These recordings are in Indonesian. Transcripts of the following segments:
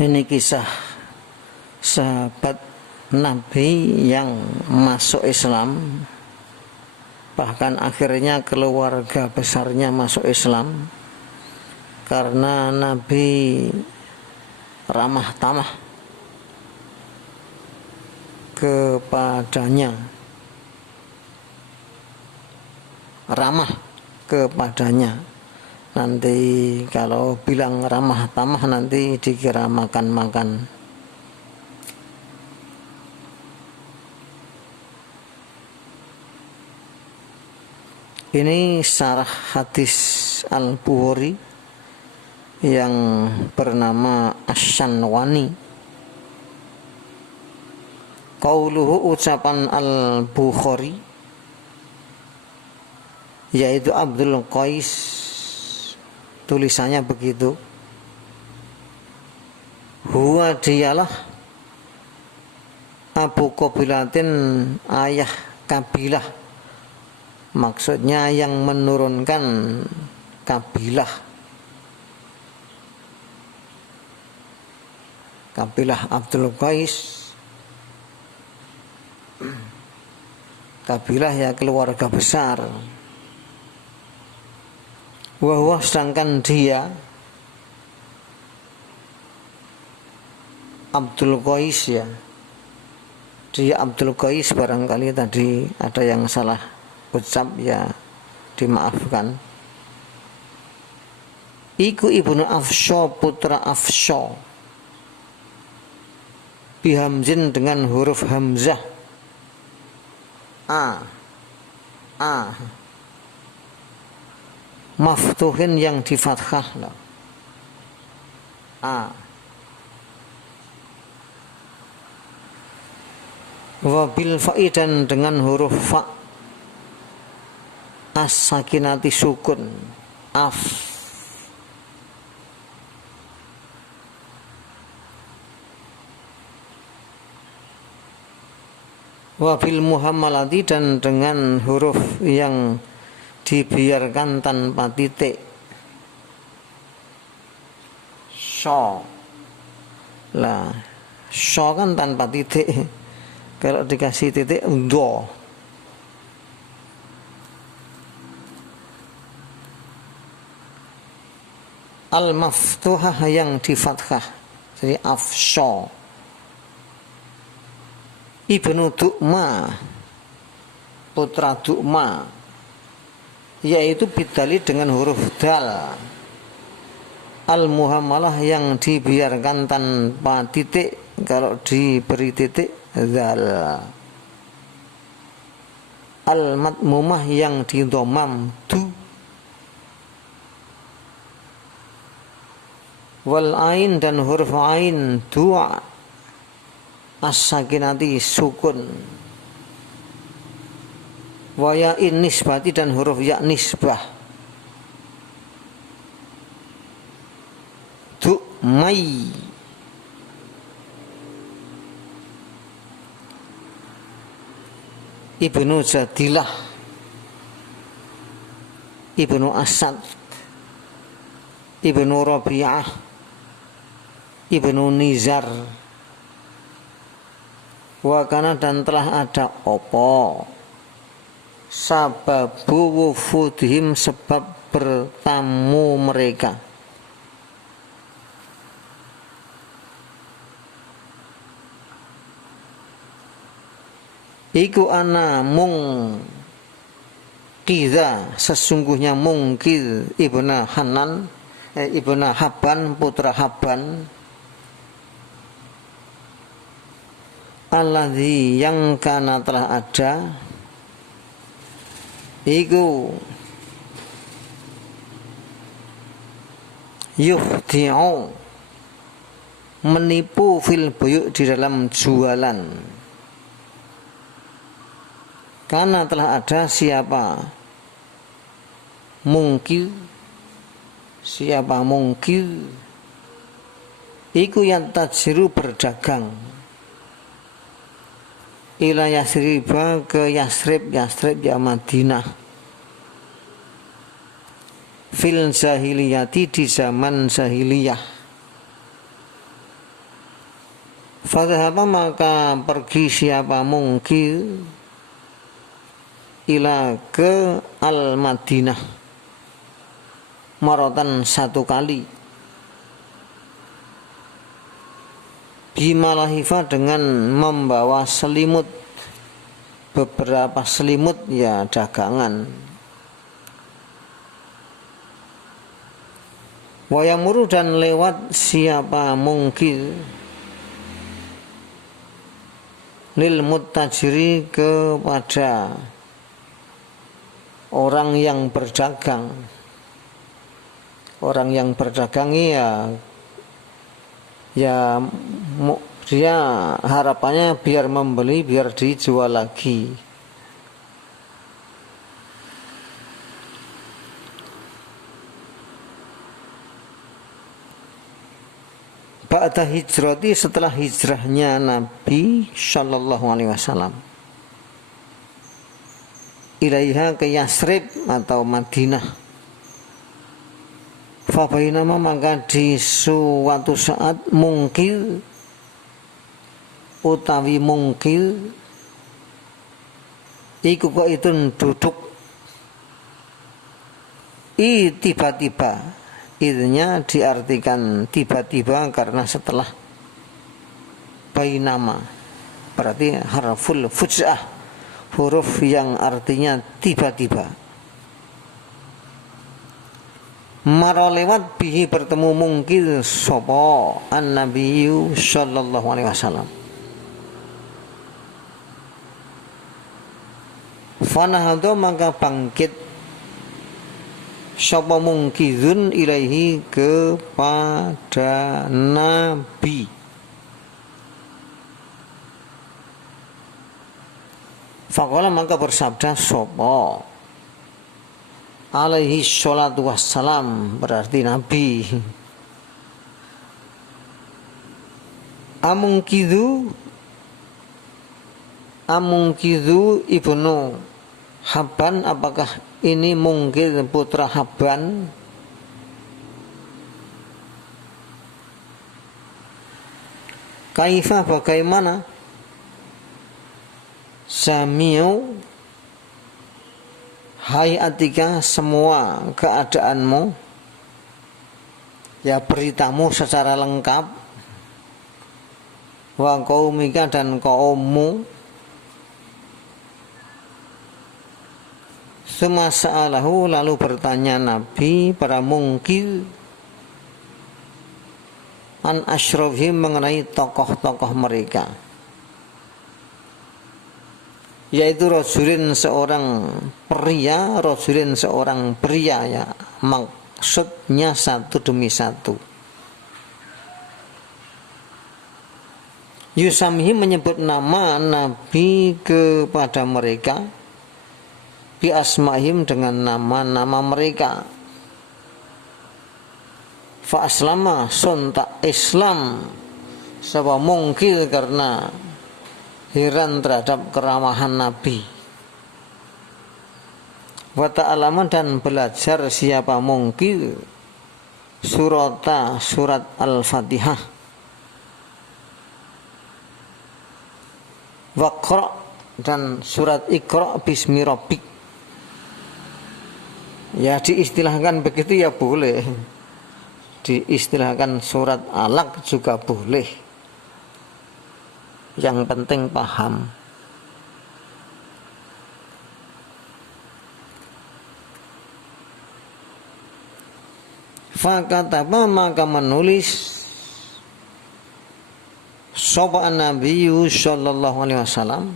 Ini kisah sahabat Nabi yang masuk Islam, bahkan akhirnya keluarga besarnya masuk Islam karena Nabi ramah tamah kepadanya, ramah kepadanya. Nanti kalau bilang ramah tamah nanti dikira makan-makan. Ini syarah hadis Al-Bukhari yang bernama Asy-Syanwani. Qauluhu, ucapan Al-Bukhari, yaitu Abdul Qais, tulisannya begitu. Huwa, dialah Abu Qabilatin, ayah kabilah, maksudnya yang menurunkan kabilah Abdul Qais. Kabilah ya keluarga besar. Wahwa, sedangkan dia Abdul Qais, ya, dia Abdul Qais, barangkali tadi ada yang salah ucap, ya dimaafkan. Iku ibnu Afsha, putra Afsha, bihamzin, dengan huruf hamzah, a maftuhin, yang di fathah lah, a. Wa bil fa'i, dan dengan huruf fa, as-sakinati, sukun, af. Wa bil muhammalati, dan dengan huruf yang dibiarkan tanpa titik, sya. Lah, sya kan tanpa titik, kalau dikasih titik do. Al-maftuhah, yang di fathah, jadi afsha. Ibnu Du'ma, putra Du'ma, yaitu bidali, dengan huruf dal. Al-muhammalah, yang dibiarkan tanpa titik, kalau diberi titik dal. Al-matmumah, yang didhamam du. Wal ain, dan huruf ain dua, as-sakinati, sukun. Wa ya'in nisbati, dan huruf ya nisbah, du'mai. Ibnu Jadilah, Ibnu Asad, Ibnu Rabi'ah, Ibnu Nizar. Wa kana, dan telah ada opo sababu wufudihim, sebab bertamu mereka. Iku ana mung kiza, sesungguhnya mungkid ibna Hanan, ibna Habban, putra Habban, alladzi, yang kana telah ada, iku yuhdi'u, menipu, fil buyuk, di dalam jualan. Karena telah ada siapa mungkil, siapa mungkil, iku yang tajiru, berdagang, ila Yasriba, ke Yasrib, Yasrib ya Madinah, fil jahiliyati, di zaman jahiliyah. Fadhahaba maka pergi siapa Mungkil ila ke Al-Madinah maratan satu kali, bimalahifa dengan membawa selimut, beberapa selimut ya dagangan. Wayamuru dan lewat siapa Mungkil lil muttajiri kepada orang yang berdagang. Orang yang berdagang ya dia harapannya biar membeli biar dijual lagi. Ba'da hijrati setelah hijrahnya Nabi Shallallahu Alaihi Wasallam ilaiha ke Yasrib atau Madinah. Fabainama maka di suatu saat Mungkil utawi Mungkil iku kok itu duduk tiba-tiba. Idnya diartikan tiba-tiba karena setelah bainama berarti harful fuj'ah, huruf yang artinya tiba-tiba. Mara lewat bihi bertemu Mungkil sapa an-nabiyyu sallallahu alaihi wasallam. Fanahadu maka bangkit sapa Mungkizun ilaihi kepada Nabi. Faqala maka bersabda sapa alaihi sholatu wassalam berarti Nabi. Amungkidu ibnu Habban, apakah ini mungkin putra Habban? Kaifa bagaimana? Samiu hayatika semua keadaanmu, ya beritamu secara lengkap, wa qaumika dan kaummu. Semasa'alahu lalu bertanya Nabi para Mungkil an asyrafihim mengenai tokoh-tokoh mereka, yaitu rajulin seorang pria ya, maksudnya satu demi satu. Yusamihim menyebut nama Nabi kepada mereka bi asma'ihim dengan nama-nama mereka. Fa aslama sontak Islam sapa Mungkil karena heran terhadap keramahan Nabi. Wa ta'alaman dan belajar siapa Mungkil surat Al-Fatihah. Waqra dan surat Iqra bismi rabbik. Ya diistilahkan begitu ya boleh, diistilahkan surat Alaq juga boleh, yang penting paham. Fakataba maka menulis sapa Nabi sallallahu alaihi wasallam,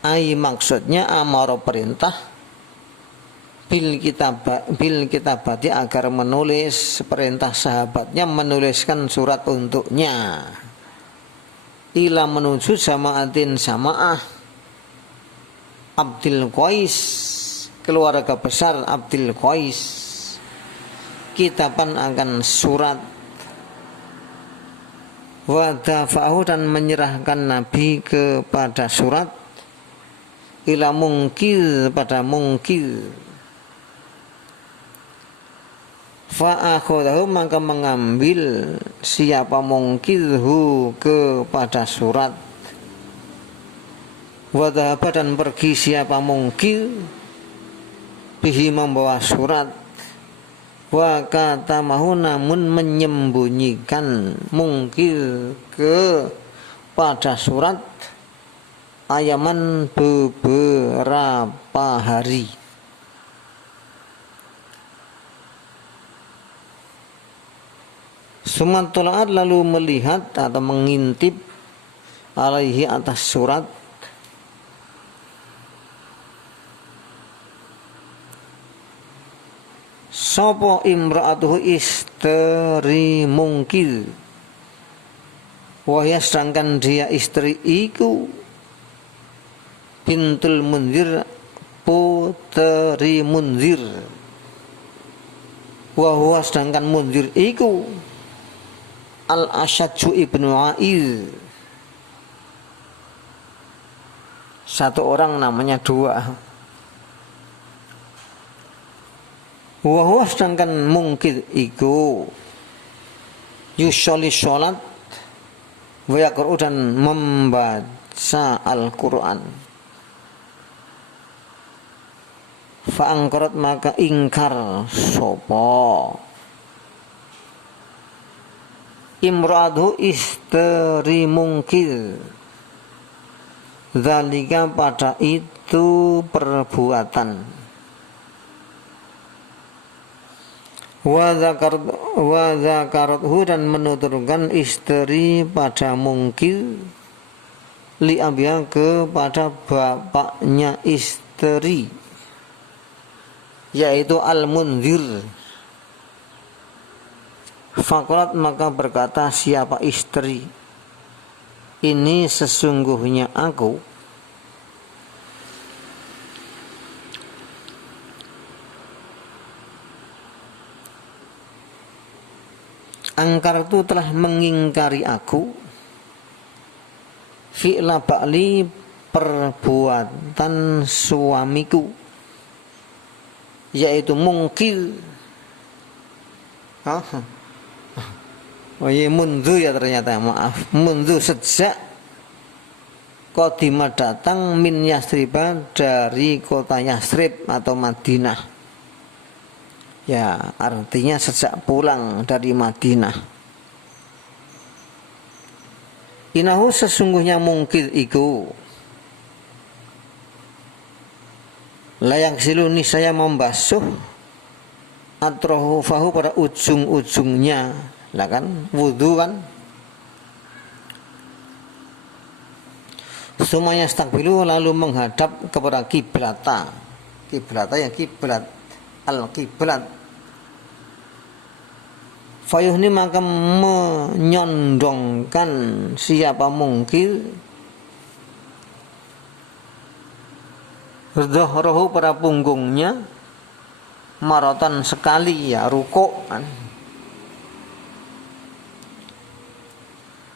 ai maksudnya amara perintah bil kitabati agar menulis, perintah sahabatnya menuliskan surat untuknya, ila menuju jamaatin jamaah Abdul Qais, keluarga besar Abdul Qais, kitaban akan surat, wa dafa'ahu dan menyerahkan Nabi kepada surat, ila Mungkil pada Mungkil. Fa'akhodahu maka mengambil siapa mungkilhu kepada surat. Wadhaba dan pergi siapa mungkil bihi membawa surat. Wa katamahu namun menyembunyikan mungkil kepada surat ayaman beberapa hari. Sumatulaat lalu melihat atau mengintip alaihi atas surat sopo imra'atuhu istri mungkil wahya sedangkan dia istri iku bintul munzir putri munzir wahwa sedangkan munzir iku Al-Asyadju ibnu Aiz. Satu orang namanya dua. Wahwa sedangkan mungkin iku yusolli sholat wa yaqra'u dan membaca Al-Quran. Fa'angkarat maka ingkar sopo imra'atuhu istri mungkil zalika pada itu perbuatan wa zakarathu dan menuturkan istri pada mungkil li abiya kepada bapaknya istri yaitu Al-Munzir. Fakulat maka berkata siapa istri, ini sesungguhnya aku angkar itu telah mengingkari aku fi'la ba'li perbuatan suamiku yaitu mungkil. Oh iya mundu ya ternyata, maaf, mundu sejak Qadimah datang min Yasriba dari kota Yasrib atau Madinah. Ya artinya sejak pulang dari Madinah. Inahu sesungguhnya mungkil iku layak siluni saya membasuh atrohu fahu pada ujung-ujungnya. Lah kan wudu kan semuanya stakbilu lalu menghadap kepada kiblata yang kiblat al-kiblat fayuhni maka menyondongkan siapa mungkil dhahrahu pada punggungnya maratan sekali ya rukuk kan.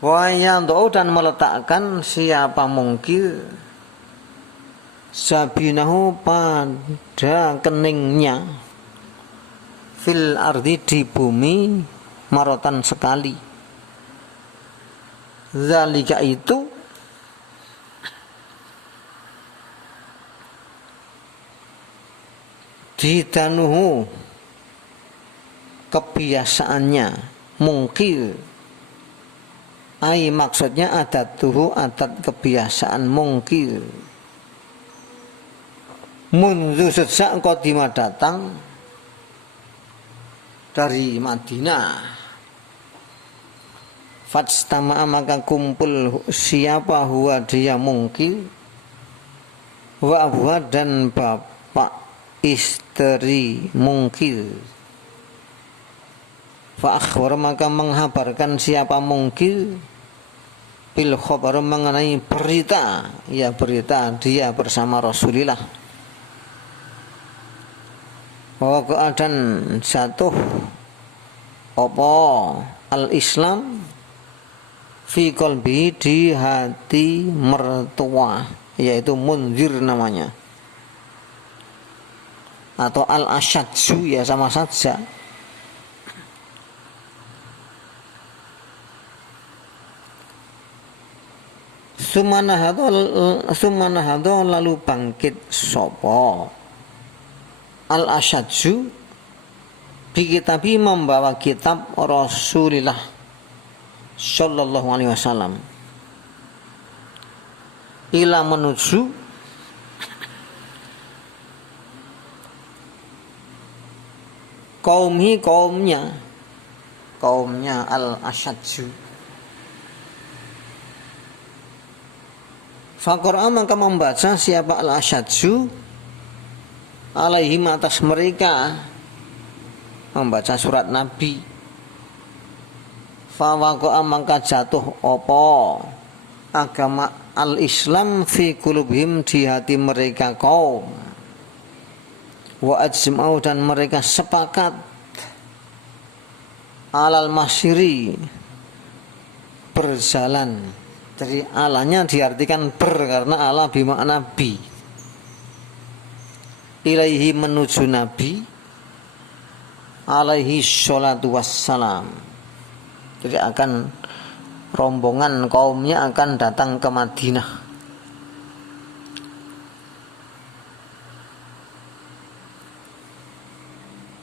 Wayandau dan meletakkan siapa mungkil sabinahu pada keningnya fil ardi di bumi marotan sekali. Zalika itu didanuhu kebiasaannya mungkil. Ai maksudnya adat kebiasaan mungkil. Mundu sejak Qadimah datang dari Madinah. Fajtama'a maka kumpul siapa huwa dia mungkil wa abuha dan bapak istri mungkil. Fa akhbar maka menghabarkan siapa mungkil bil khabar mengenai berita, ya berita dia bersama Rasulullah bahwa keadaan jatuh apa al-Islam fi qalbi di hati mertua yaitu Munzir namanya atau Al-Asyadju ya sama saja Sumanahado lalu bangkit sopo al-asyadju bikitabi membawa kitab Rasulillah sallallahu alaihi wasallam ila menuju kaumnya al-asyadju. Faqra'a maka membaca siapa al-asyadju alaihim atas mereka, membaca surat Nabi. Fawaqa'a maka jatuh opo agama al-Islam fi qulubihim di hati mereka kaum. Wa ajma'u dan mereka sepakat alal masyiri berjalan. Jadi alanya diartikan karena ala bimakna bi. Ilaihi menuju Nabi alaihi sholatu wassalam. Jadi akan rombongan kaumnya akan datang ke Madinah.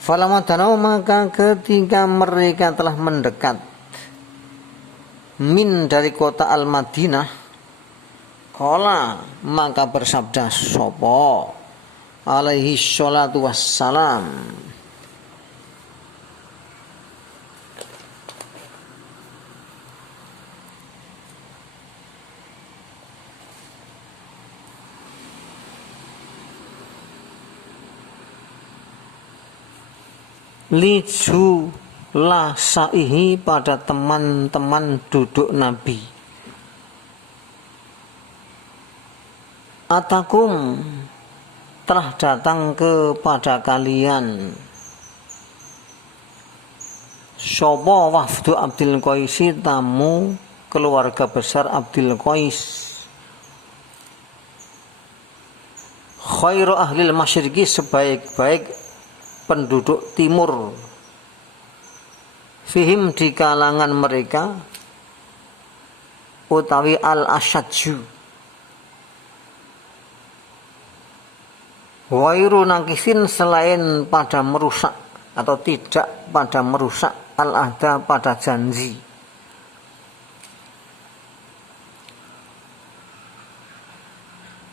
Falamadhanau maka ketika mereka telah mendekat min dari kota Al-Madinah, qala maka bersabda sopo alaihi sholatu wassalam, liju la saihi pada teman-teman duduk Nabi, atakum telah datang kepada kalian sapa wafdu Abdul Qaisi, tamu keluarga besar Abdul Qais, khairu ahlil masyriqi sebaik-baik penduduk timur, fihim di kalangan mereka utawi al-asyadju, wairu nakisin selain pada merusak atau tidak pada merusak al-ahda pada janji.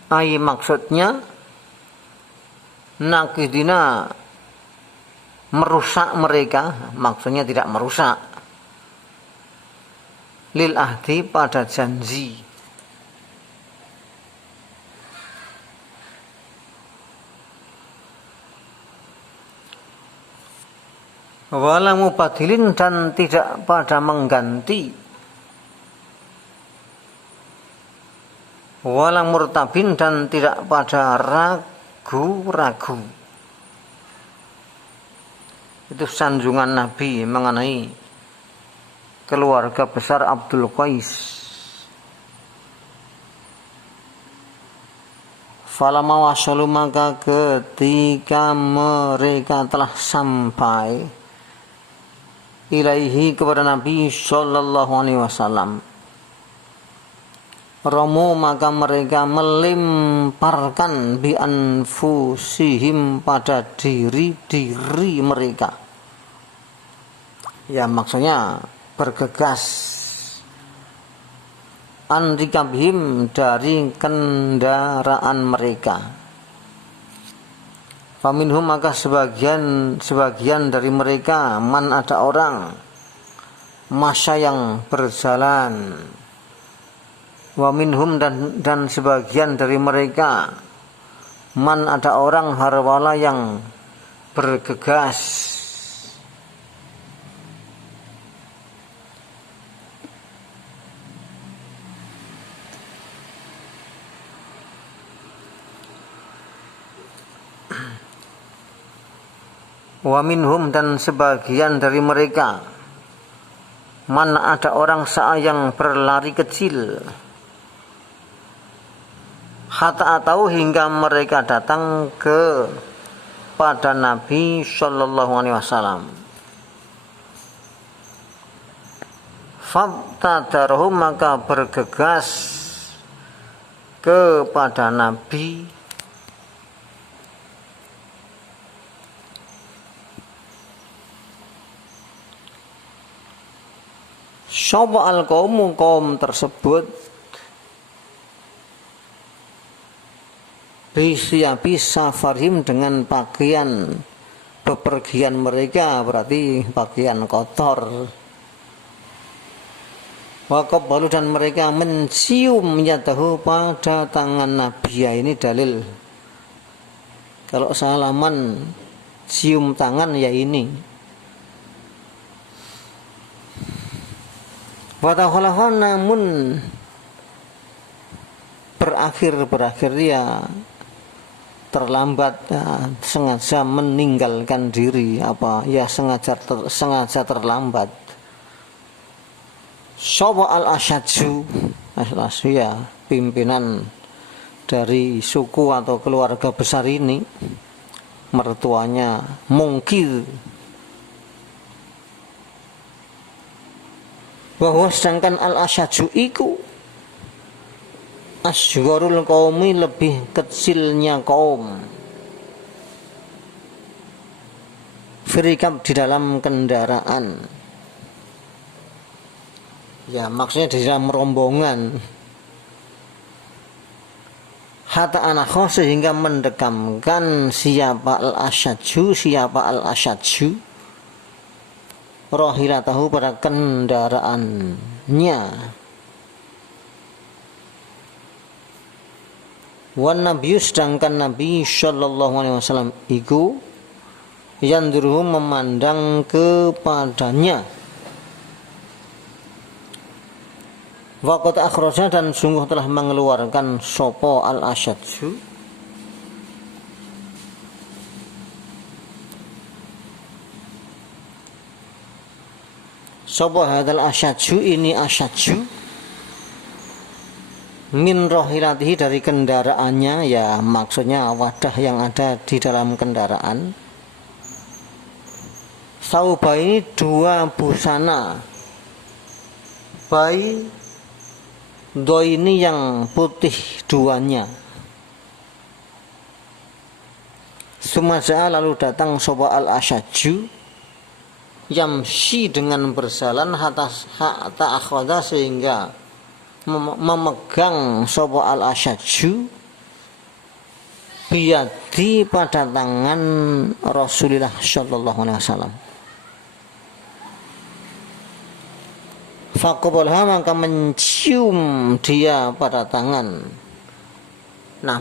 Ai maksudnya nakidina merusak mereka, maksudnya tidak merusak lil ahdi pada janji. Wala mubadilin dan tidak pada mengganti, wala murtabin dan tidak pada ragu-ragu. Itu sanjungan Nabi mengenai keluarga besar Abdul Qais. Falamma wasalu maka ketika mereka telah sampai ilaihi kepada Nabi sallallahu alaihi wasallam, romo maka mereka melemparkan bi anfusihim pada diri mereka. Ya maksudnya bergegas an rikabhim dari kendaraan mereka. Faminhum maka sebagian dari mereka man ada orang masa yang berjalan, wa minhum dan sebagian dari mereka man ada orang harwala yang bergegas. Wa minhum dan sebagian dari mereka mana ada orang sa'a yang berlari kecil, hatta atau hingga mereka datang ke pada Nabi sallallahu alaihi wasallam. Fabtadarhum maka bergegas kepada Nabi sapa al-qaumu kaum tersebut bisiapi safarim dengan pakaian bepergian mereka, berarti pakaian kotor. Waqabbalu dan mereka mencium yadahu pada tangan Nabi. Ya, ini dalil. Kalau salaman cium tangan ya ini. Watahalahan namun berakhir dia terlambat, ya, sengaja meninggalkan diri, sengaja terlambat. Sapa al-Asyadju, ya, pimpinan dari suku atau keluarga besar ini, mertuanya Mungkir. Bahwa sedangkan al-Asyadju iku asgharul qaumi, lebih kecilnya kaum, firikab di dalam kendaraan. Ya, maksudnya di dalam rombongan. Hatta anakho, sehingga mendekamkan siapa al-Asyadju rahilatahu pada kendaraannya. Wan Nabi, sedangkan Nabi sallallahu alaihi wasallam iku yanduruhu, memandang kepadanya. Waqat akhraja, dan sungguh telah mengeluarkan sopo al-Asyadju sopo hadal Asyadju, ini Asyadju min rohilatihi, dari kendaraannya, ya maksudnya wadah yang ada di dalam kendaraan. Sauba, ini dua busana, bai do ini yang putih duanya. Sumaja, lalu datang sopa al-Asyadju yamshi, dengan berjalan, hatta akhwada, sehingga memegang sopa al-Asyadju biyadi, pada tangan Rasulullah sallallahu alaihi wasallam. Faqabalha, maka mencium dia pada tangan